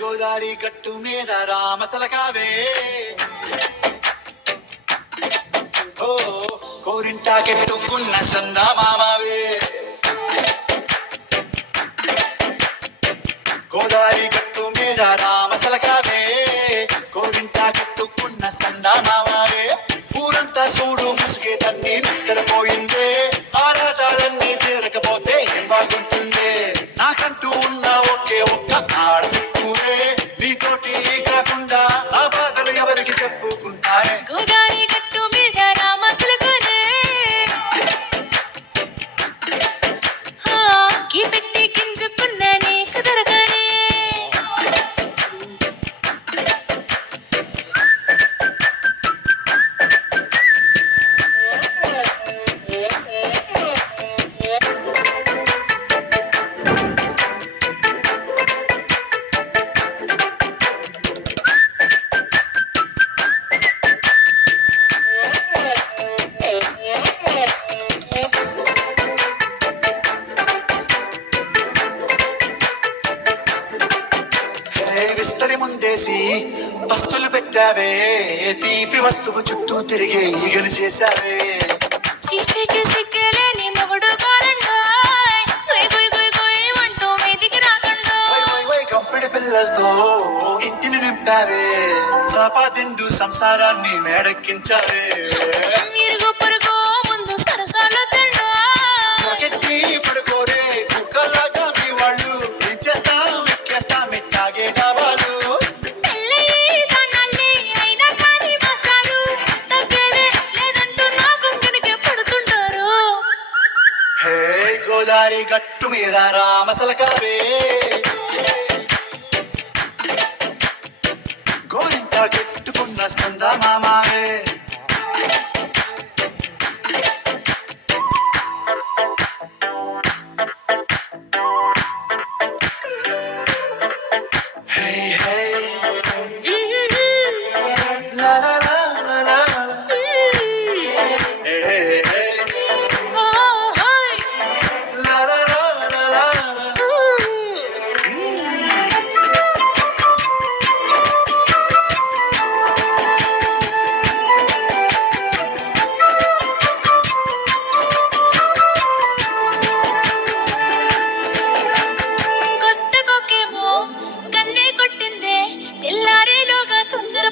గోదారి గట్టు మీద రామసలకావే ఓ కోరింటా కెట్టుకున్న సందా మామావే గోదారి గట్టు మీద రామసలకావే కోరింటా కెట్టుకున్న సందా మామావే ఊరంతా చూడు ముసుగే తన్ని నిద్రపోయిందే ఆరాటాలన్నీ తీరకపోతే ఏం బాగుంటుందే నాకంటూ ఉన్న ఒకే ఒక్క ఆడదిక్కువే నీతోటి కాకుండా ఆ బాధలు ఎవరికి చెప్పుకుంటారే గోదారి గట్టు మీద రామసలకానే కి పెట్టి గింజుకున్న నీకు దొరకనే విస్తరి ముందేసి పస్తులు పెట్టావే తీపి వస్తువు చుట్టూ తిరిగే ఈగలు చేశావే చీచి సిగ్గలేని మొగుడు కారండాయ్ గొయ్ గొయ్ గొయ్ గొయ్ అంటూ మీదికి రాకండాయ్ కంపెడి పిల్లలతో ఇంటిని నింపావే సంపాదిండు సంసారాన్ని మేడెక్కించావే ఇరుగు పొరుగు ముందు సరసాలు గట్టి పడుకోరే కుక్కలాగా మీ వాళ్ళు ఏం చేస్తాం ఎక్కేస్తాం ఎట్టాగే కావాలి గోదారి గట్టు మీద రామసలకావే గోరింట కెట్టుకున్న సందా మామావే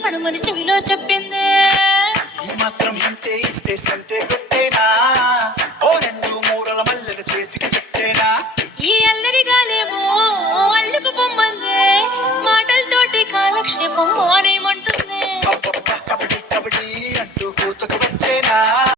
పడమని చెవిలో చెప్పింది ఈ మాత్రం ఇంటే ఇస్తే సంటే కొట్టేనా ఓ రెండు మూరల మల్లెల చేతికి పెట్టేనా ఈ అల్లరి గాలేమో అల్లుకు పొమ్మందే మాటలతోటి కాలక్షేపం